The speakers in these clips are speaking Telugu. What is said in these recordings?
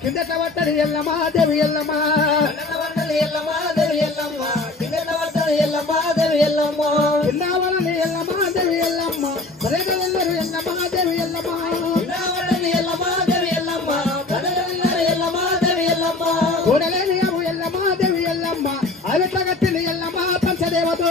కిందట పట్టది ఎల్లమ్మ దేవి ఎల్లమ్మ కిందవలని ఎల్లమ్మ దేవి ఎల్లమ్మ బరేగలెల్లరు ఎల్లమ్మ దేవి ఎల్లమ్మ కూడలేని అవు ఎల్లమ్మ దేవి ఎల్లమ్మ అవిట్ల కట్టిన ఎల్లమ్మ పంచదేవతో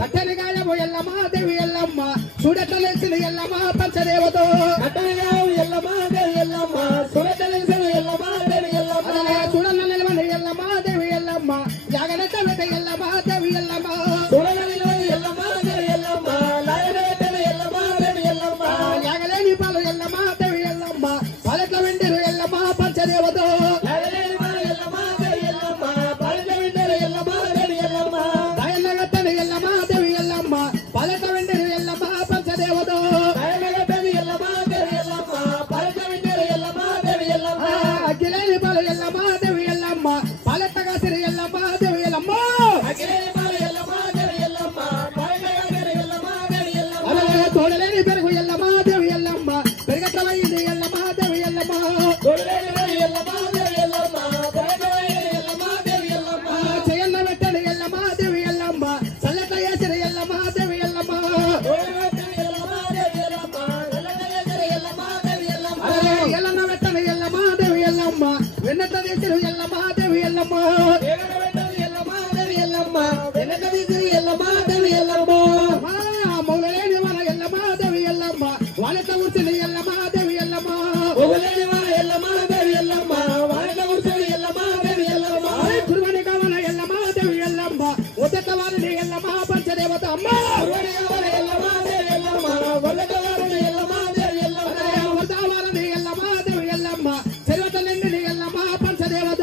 కట్టెలి గాయము ఎల్లమ్మ దేవి ఎల్లమ్మ చూడటలేసిన ఎల్లమ్మ పంచదేవతో చూడన్న నిలవని ఎల్లమ్మ దేవి ఎల్లమ్మ జాగనెట్ట వెట ఎల్లమ్మ దేవి ఎల్లమ్మ జాగలేని పాలు ఎల్లమ్మ దేవి ఎల్లమ్మ పాలెట్ల వెండిరు ఎల్లమ్మ పంచదేవతో దాయన్నగట్టని ఎల్లమ్మ దేవి ఎల్లమ్మ పాలెట్ల వెండిరు ఎల్లమ్మ పంచదేవతో అగ్గిలేని పాలు ఎల్లమ్మ దేవి ఎల్లమ్మ పాలెట్టగా సిరి ఎల్లమ్మ దేవి ఎల్లమ్మ తోడలేని పెరుగు ఎల్లమ్మ దేవి ఎల్లమ్మ పెరగట్లయింది ఎల్లమ్మ దేవి ఎల్లమ్మ చెయ్యన్న పెట్టని ఎల్లమ్మ దేవి ఎల్లమ్మ చల్లట వేసిన ఎల్లమ్మ దేవి ఎల్లమ్మ ఎల్లన్న పెట్టని ఎల్లమ్మ దేవి ఎల్లమ్మ వెన్నట తీసిన ఎల్లమ్మ దేవి ఎల్లమ్మ మౌలలేని మన ఎల్లమ్మ దేవి ఎల్లమ్మ వాళ్ళతో కూర్చుని ఎల్లమ్మ దేవి ఎల్లమ్మ కురువని కావన ఎల్లమ్మ దేవి ఎల్లమ్మ ఉదట వారిని ఎల్లమ్మ పంచదేవత అమ్మ వరదావారిని ఎల్లమ్మ దేవి ఎల్లమ్మ చెరువతలెండిని ఎల్లమ్మ పంచదేవత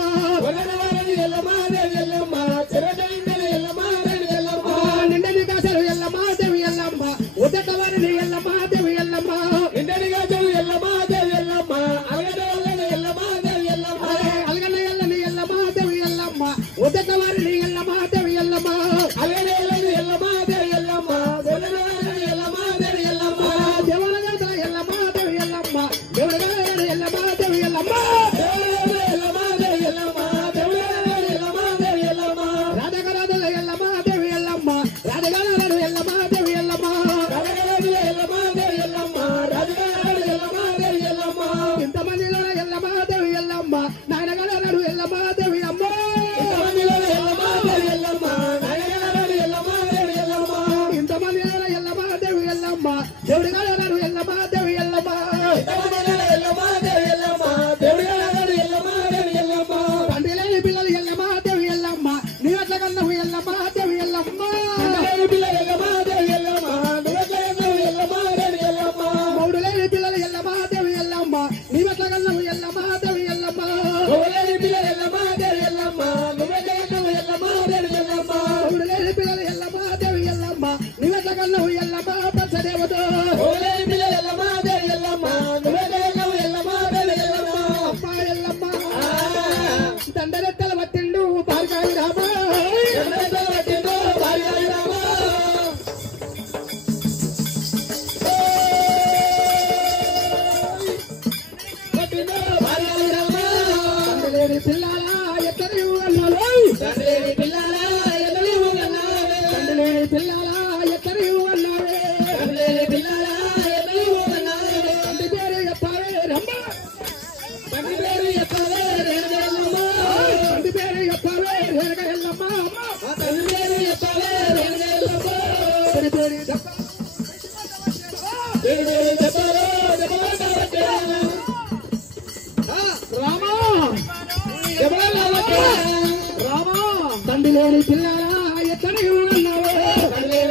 నిండని కాసరు ఎల్లమ్మ దేవి ఎల్లమ్మ ఉదట వారిని ఎల్లమ్మ దేవి ఎల్లమ్మ అలగన్న ఎల్లని ఎల్లమ్మ దేవి ఎల్లమ్మ ఉదట వారిని ఎల్లమ్మ దేవి ఎల్లమ్మ దేవన గంటల ఎల్లమ్మ దేవి ఎల్లమ్మ దేవుడు గారు ఎల్లమ్మ దేవి ఎల్లమ్మ రాధగరాధల ఎల్లమ్మ దేవి ఎల్లమ్మ రాధగారు ఎల్లమ్మ దేవి ఎల్లమ్మ ఇంతమందిలో ఎల్లమ్మ దేవి ఎల్లమ్మ నాయనగారు ఎల్లమ్మ దేవి అమ్మ ఇంతమందిలో ఎల్లమ్మ దేవి ఎల్లమ్మ దేవుడు గారు ఎల్లమ్మ దేవి ఎల్లమ్మ తండ్రి లేని పిల్లలు ఎల్లమ్మ దేవి ఎల్లమ్మ నీవట్ల కన్నవు ఎల్లమ్మ దేవి ఎల్లమ్మ మౌడు లేని పిల్లలు ఎల్లమ్మ దేవి ఎల్లమ్మ నీవట్ల కన్నవు ఎల్లమ్మ దేవి ఎల్లమ్మ మౌడు లేని పిల్లలు ఎల్లమ్మ దేవి ఎల్లమ్మ నీవట్ల కన్నవు ఎల్లమ్మ పంచదేవత ఎల్లమ్మ దండరెట్టల పట్టిండు భార్గవి రామ తండ్రిలేని పిల్లల ఎత్తరి అన్నాడు తండ్రిలేని పిల్లల ఎత్తరి అన్నాడే తండ్రి పేరు చెప్పావే రమ్మ తండ్రి పేరు చెప్పావే రేణుగెల్లమ్మ తండ్రి పేరు చెప్పావే రేణుగెల్లమ్మ రామా తండ్రి లేని పిల్లల ఎత్తడి అన్నావే తండ్రి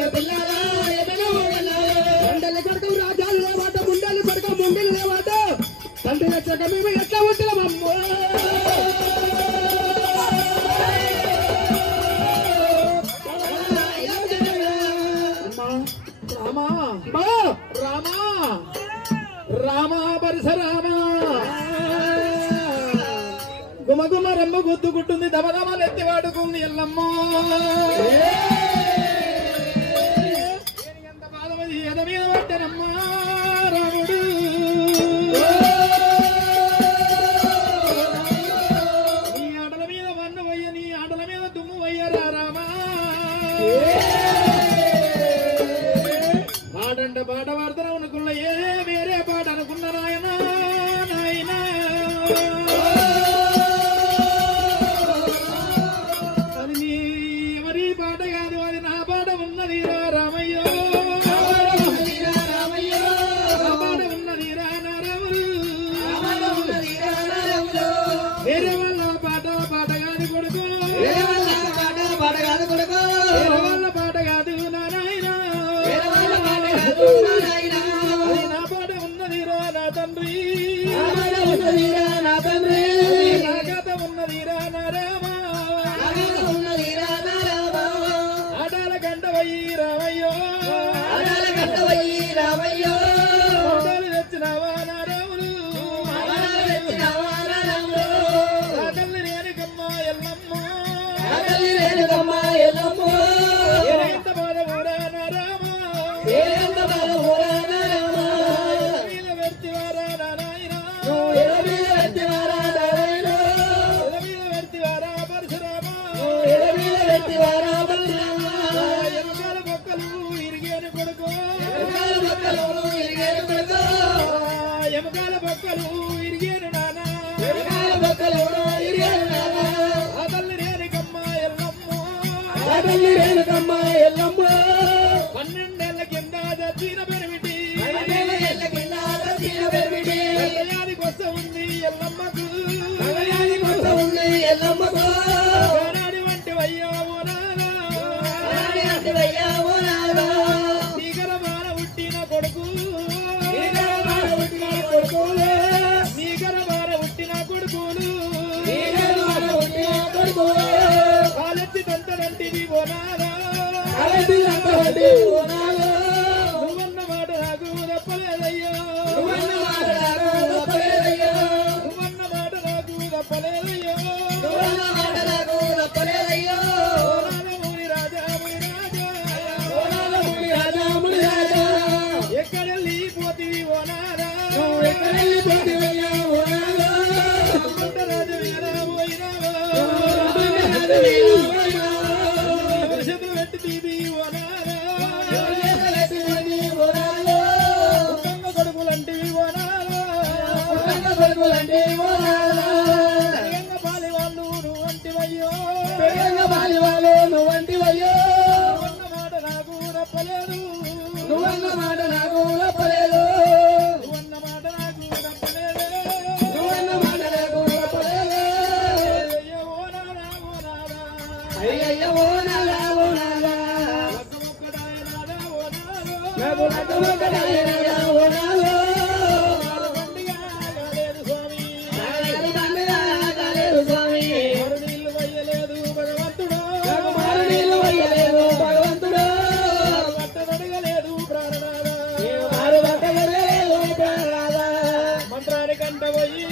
కొడుకు రాజాలు లేవాట ముండలు కొడుకు ముండలు లేవాట తండ్రి వచ్చాక మేము ఎట్లా ఉంటున్నామమ్మ రామ పరశురామ గుమ గుమ రమ్మ గుద్దుకుంటుంది దమదమలెత్తి వాడుకుంది ఎల్లమ్మ ఎంత బాధమది ఎద మీద పట్టనమ్మా రాముడు నీ ఆటల మీద వన్ను వయ్య నీ ఆటల మీద దుమ్ము వయ్యరా రామా పాటంటే పాట పాడుతున్నా అనుకున్న ఏదే వేరే పాట అనుకున్న నాయన నాయన అది నీ ఎవరి పాట కాదు అది నా పాట ఉన్నది రా రామయ్య పాట ఉన్నది రా నారాములు వేరే వాళ్ళ పాట పాట కాదు కొడుకు వేరే వాళ్ళ పాట కాదు నా నాయన అది నా పాట ఉన్నది రా నా తండ్రి నా కథ ఉన్నది రా నా రామ ఆటాల గంట వయ్యి రామయ్యో ఆటాలు తెచ్చినావా నా రాములు నా తల్లి రేణుకమ్మ ఎల్లమ్మ ఎంత బాధ ఊరా నా రామ మీద వెర్తివారా నా నాయన మీద వెర్తివారా పరశురామ ఎముకల మొక్కలు ఇరిగేను కొడుకు ఎముకల మొక్కలు ఇరిగేను నానా ఆ తల్లి రేణుకమ్మ ఎల్లమ్మ 12 ఏళ్ల కింద చచ్చిన పెరిమిటి కళ్యాణికి వస్త ఉంది ఎల్లమ్మకు గానాడి వంటి వయ్యావో నానా నీకరమాన పుట్టిన కొడుకు కాలెత్తి తంతనంటివి ఓనారా నువ్వన్న మాట నాకు తప్పలేదయ్యా నువ్వన్న మాట నాకు తప్పలేదయ్యా ముని రాజా ఎక్కడెళ్ళి పోతివి ఓనారా రాజు ఎలా పోయినావా పెట్టి తీవి ఓనారా కొడుకులంటివి ఓనారా పాలి వాళ్ళు నువ్వంటివయ్యో నువ్వన్న మాట నాకు తప్పలేదు నువ్వన్న మాట నాకు తప్పలేదు అయ్యయ్య ఓనారా స్వామి నీళ్ళు వయ్యలేదు భగవంతుడు పట్టదడగలేదు ప్రాణనాదా మంత్రాన్ని కంట పోయి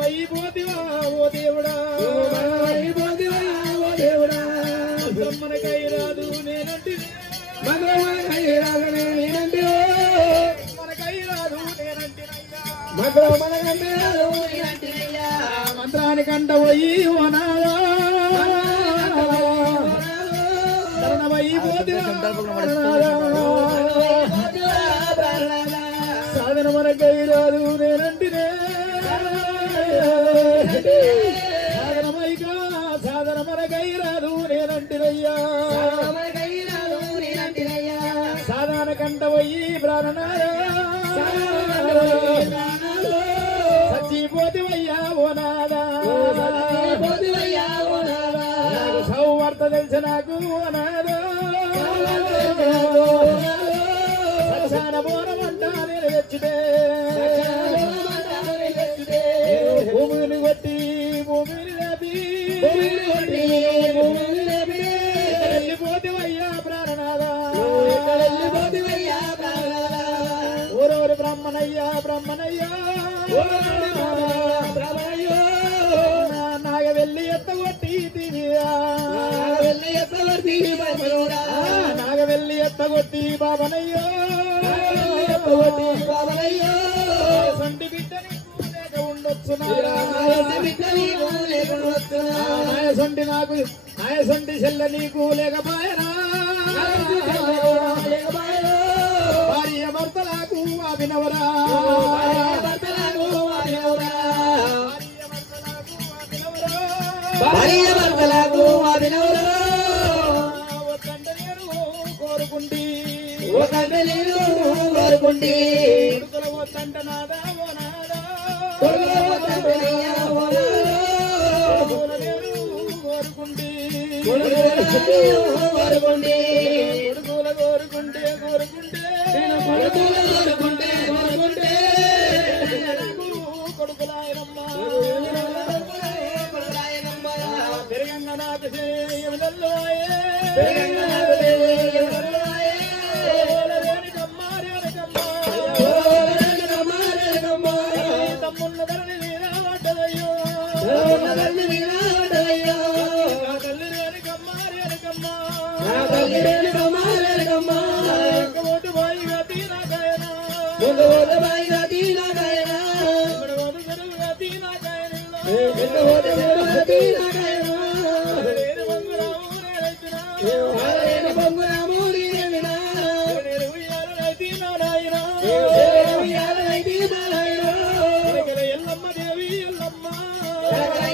వయ్యి పోతివా ఓ దేవుడా బ్రహ్మనకై రాదు నేనంటే మంత్రాన్ని కంట పోయి ఓనాదా వయ్యి పోతివా సాధన మనకై రాదు నేనంటినే సాధన మనకై రాదు నేనంటినయ్యా సాధన కంట పోయి ప్రాణనారా సచ్చిపోతివయ్యా ఓనాదా సౌవార్త తెలిసి నాకు ఓనాదా సత్సాన బోనమంటా నేను తెచ్చితే భూమిని కొట్టి భూమిని లేపి వెళ్ళిపోతివయ్యా ప్రాణనాదా ఊరూరు బ్రహ్మనయ్యా ఎత్తగొట్టి బాబనయ్యో సంటి బిడ్డ నీకు లేక ఉండొచ్చు నాయసంటి నాకు నాయసంటి చెల్ల నీకు లేకపోయినా భార్య భర్తలకు అభినవరా భార్య భర్తలకు అభినవరా కోరుకుంటే కోరుకుంటే వద్దంట నాదా కోరుకుంటే కొడుకులాయనమ్మా పెరగంగా నాకు తమ్మున్న ధరని వీరాడదయ్యో ఓటు బాయిగా తీనాకాయనా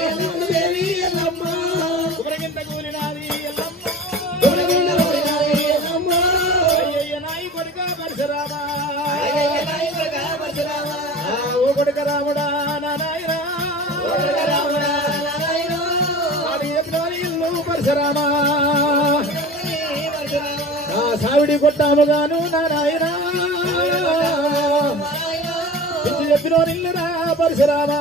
ఎల్లమ్మ దేవి ఎల్లమ్మ కుమరగింత కూలినాది ఎల్లమ్మ అయ్యయ్య నాయి కొడుక పరశురామా ఓ కొడుక రాముడా నారాయణ ఇల్లు పరశురామా సావిడి కొట్టాముగాను నారాయణ చెప్పిన ఇల్లురా పరశురామా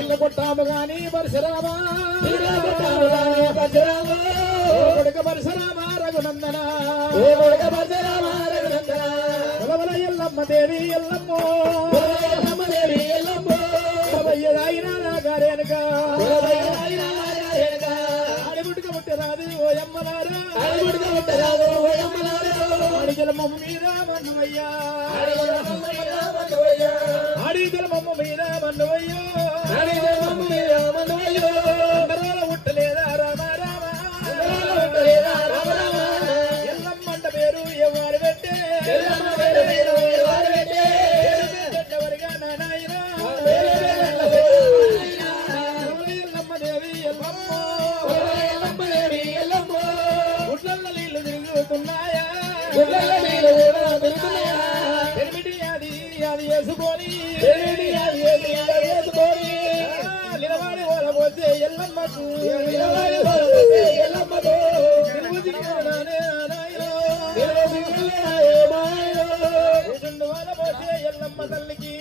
ఇల్లు కొట్టాము గాని పరశురామా కొడుక పరశురామా రఘునందన బలబల ఎల్లమ్మ దేవి ఎల్లమ్మ అయినా నాగారేనుక ఆడిబుట్టుక ముట్టరాదు ఓ అమ్మలారా ఆడిగల మమ్మ మీద మన్నవయ్యా ఆడిగల మమ్మ మీద మన్నవయ్యో ఉట్టలేదా రామ ఎల్లమ్మంట పేరు ఎవరు పెట్టే ఎవరిగా నాయన ఎల్లమ్మ దేవి ఎల్లమ్మ గుడ్లల్ల నీళ్లు తిరుగుతున్నాయా పెరిమిటి అది వేసుకొని నిలబడి పోతే ఎల్లమ్మకు ఎల్లమ్మ తల్లికి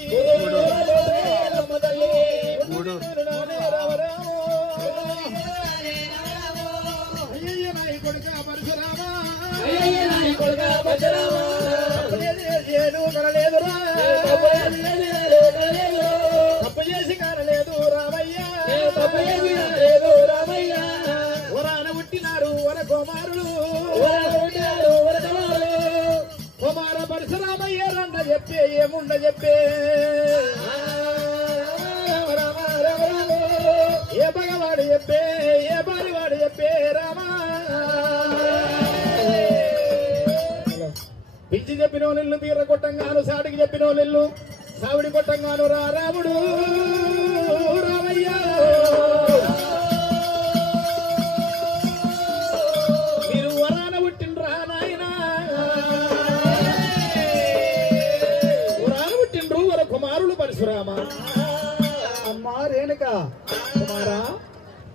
అయ్యయ్య నాయి కొడుక పరశురామా కనలేదురా తప్పు చేసి కానలేదు రామయ్య వరాన పుట్టినారు వర కుమారుడు కుమార పరశురామయ్య రండ చెప్పే ఏముండ చెప్పే ఏ భగవాడు చెప్పే ఏ బారివాడు చెప్పే రామా పిచ్చి చెప్పిన నెల్లు తీర కొట్టంగాను సాడికి చెప్పిన నెల్లు సావిడి కొట్టంగాను రా రాముడు రామయ్య మీరు వరాన పుట్టిండ్రా నాయన వరాన పుట్టిండ్రు వర కుమారులు పరశురామ అమ్మా రేణుక కుమారా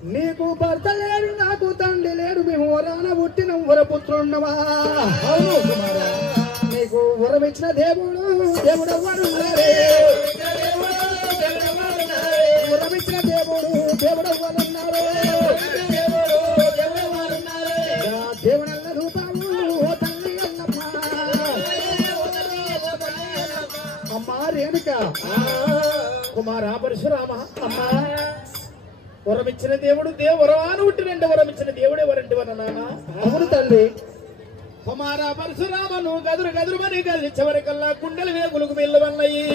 నీకు భర్త లేడు నాకు తండ్రి లేడు మేము వరాన పుట్టిన వరపుత్రున్నవా అవును కుమారా నీకు వరమిచ్చిన దేవుడు ఎవరు వరమిచ్చిన దేవుడు ఎవరున్నారు దేవుడల్ల రూపాము ఓ తల్లి అల్లమ్మ అమ్మా రేణుక కుమారా పరశురామ అమ్మా వరమిచ్చిన దేవుడు వరవాను పుట్టినంటే వరమిచ్చిన దేవుడు ఎవరంటే వర నాన్న? అవును తల్లి. కుమార పరశురామను గదురుమని గల్లి చివరికల్లా కుండలు వేగులకు వెళ్ళవన్నాయి.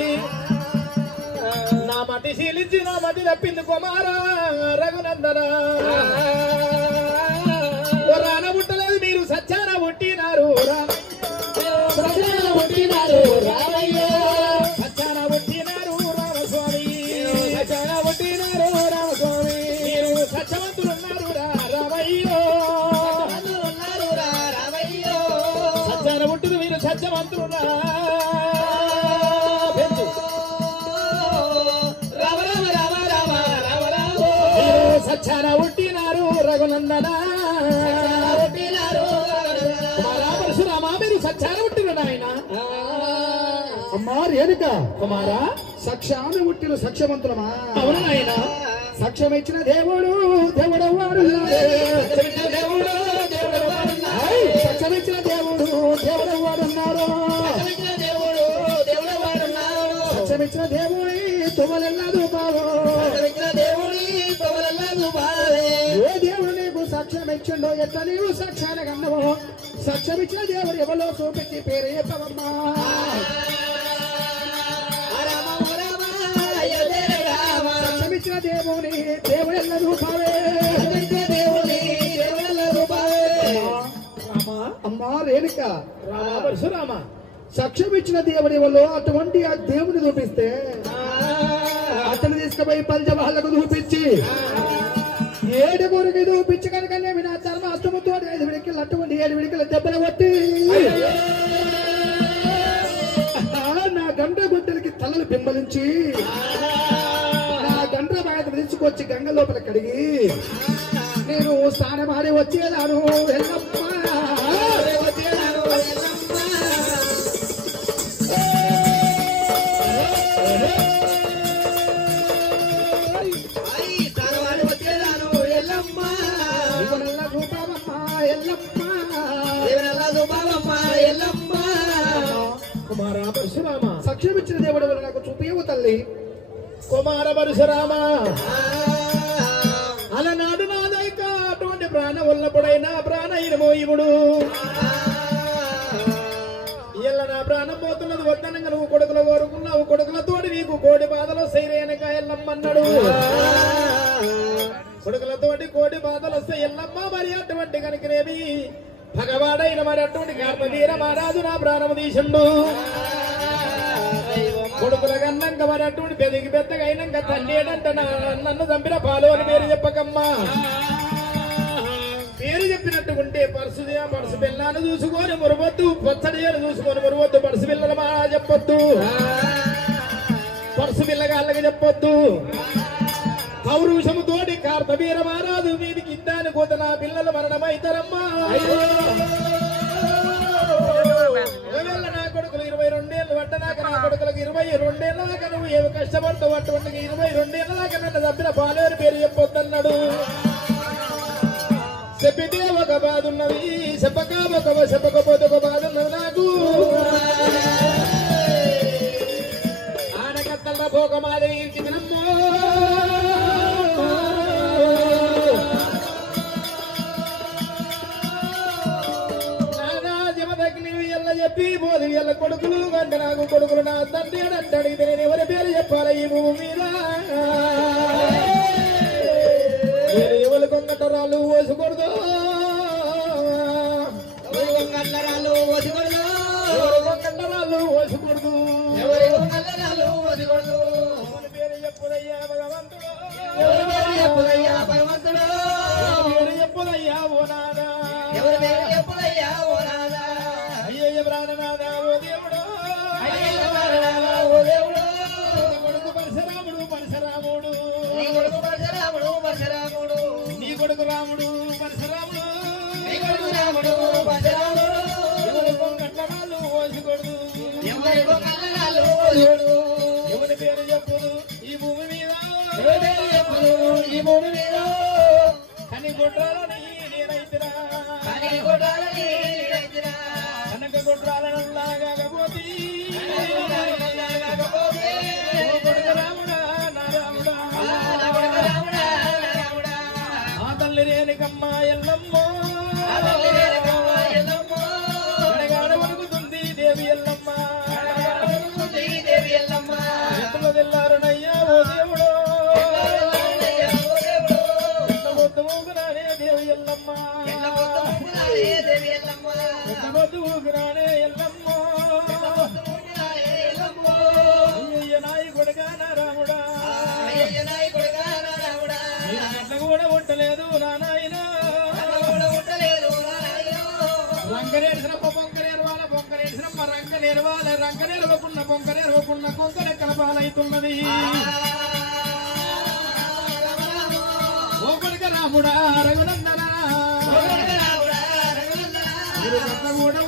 నా మతి శీలించి నా మతి తప్పింది కుమార రఘునందన. రాన పుట్టలేదు మీరు సత్యాన పుట్టినారు సత్యాన పుట్టినారు రామస్వామి. సత్యాన పుట్టినారు రామస్వామి. మీరు సత్యవంతులున్నారు రామయ్యో. సత్యాన పుట్టిన మీరు సత్యవంతులున్నా. సత్యాన పుట్టినారు రఘునందన. పరశురామ మీరు సత్యాన పుట్టిన నాయన. అమ్మా రేణుక కుమారా సక్షాన పుట్టిన సక్షవంతులమా? అవును నాయన. సక్షం ఇచ్చిన దేవుడు దేవుడెవ్వాడు. సత్యమిచ్చిన దేవుడు సక్షమిచ్చిన దేవుడు దేవుడెవ్వాడున్నారు. సక్షమిచ్చిన దేవుడి తుమలెల్లదు బావు. ఏ దేవుడు నీకు సాక్ష్యం ఇచ్చిండో ఎట్లా నీవు సాక్ష్యాన్ని కన్నవో. సాక్ష్యమిచ్చిన దేవుడు ఎవరో చూపించి పేరు చెప్పవమ్మా. సాక్ష్యమిచ్చిన దేవుని దేవుడెల్లదు బావే. అమ్మా రేణుక పరశురామ సాక్ష్యం ఇచ్చిన దేవుడి ఎవరో అటువంటి ఆ దేవుని చూపిస్తే అతను తీసుకుపోయి పంచవాళ్ళకు చూపించి 7 ఊరికి చూపించి కనుక నేను నా చర్మాష్టముతో 5 విడికలు అటువంటి 7 విడికలు దెబ్బలు కొట్టి నా గంట గుడ్డలకి తలలు బింబలించి నా గంట బాగా తీసుకొచ్చి గంగ లోపల కడిగి నేను స్నానమాడి వచ్చేదాను. కుమార పరశురామ సాక్ష్యం ఇచ్చిన దేవుడు నాకు చూపియవు తల్లి. కుమార పరశురామ అలనాడు నాదైక అటువంటి ప్రాణ ఉన్నప్పుడైనా ప్రాణ ఇనుమోయిముడు ఇలా నా ప్రాణం పోతున్నది వద్దనంగా నువ్వు కొడుకులు కోరుకున్నావు. కొడుకులతోటి నీకు కోడి బాధలు సైరేనక ఎల్లమ్మన్నాడు. కొడుకులతోటి కోడి బాధలు వస్తే ఎల్లమ్మ మరి అటువంటి కనుకనేమి భగవాడైన మరి అటువంటి కార్తవీర మహారాజు నా ప్రాణము తీసిండు. కొడుకుల కన్నాక మరి అటువంటి పెద్దకి పెద్దగా అయినాక తండ్రి ఏడంట నన్ను చంపిన పాలు అని పేరు చెప్పకమ్మా. పేరు చెప్పినట్టుకుంటే పరుసు పిల్లను చూసుకొని మురవద్దు. పచ్చడి చూసుకొని మురవద్దు. పరుసు పిల్లల మా చెప్పొద్దు. పరుసు పిల్లగాళ్ళకి చెప్పొద్దు. పౌరుషముతోటి కార్తవీర మహారాజు మీదికి ఇద్దాని కోత నా పిల్లలు మరణమైతారమ్మా. ఒకవేళ నా కొడుకులు 22 ఏళ్ళు పట్టనాక నా కొడుకులకు 22 ఏళ్ళ దాకా నువ్వు ఏమి కష్టపడతావు అటువంటి 22 ఏళ్ళ దాకా నన్ను తప్పిన పాలేరు పేరు చెప్పొద్దన్నాడు. చెప్పితే ఒక బాధ ఉన్నది, చెప్పకపోతే ఒక బాధ ఉన్నది నాకు. ఆనకత్తల పోక మాదిరి ఇచ్చినమ్మో. చెప్పి పోదు వీళ్ళ కొడుకులు అంటే నాకు కొడుకులు నా తండ్రి అని అడిగితే నేను ఎవరి పేరు చెప్పాలి ఈ భూమి మీద? నేను ఎవరు కొంగటరాళ్ళు పోసకూడదు. కొంగటరాళ్ళు పోసకూడదు. పేరు చెప్పుదయ్యా భగవంతుడు. పేరు చెప్పుదయ్యా ఓ నాదా. అయ్యయ్య ప్రాణనాథా ఓ దేవుడు. కొడుకు పరశురాముడు నీ కొడుకు రాముడు పరశురాముడు. కొంగట్లరాళ్ళు పోసకూడదు. ఎవరి పేరు చెప్పుదు ఈ భూమి మీద? కని కొట్టాలని నేనైతురా. కనక కొట్టాలనలాగపోతే కొడుకు రాముడా నా రాముడా. పాలే రంక నేర్వకుండా పొంక నేర్వకుండా కొంక లెక్కల పాలైతున్నది ఓపడిక రాముడా రఘునందన కూడా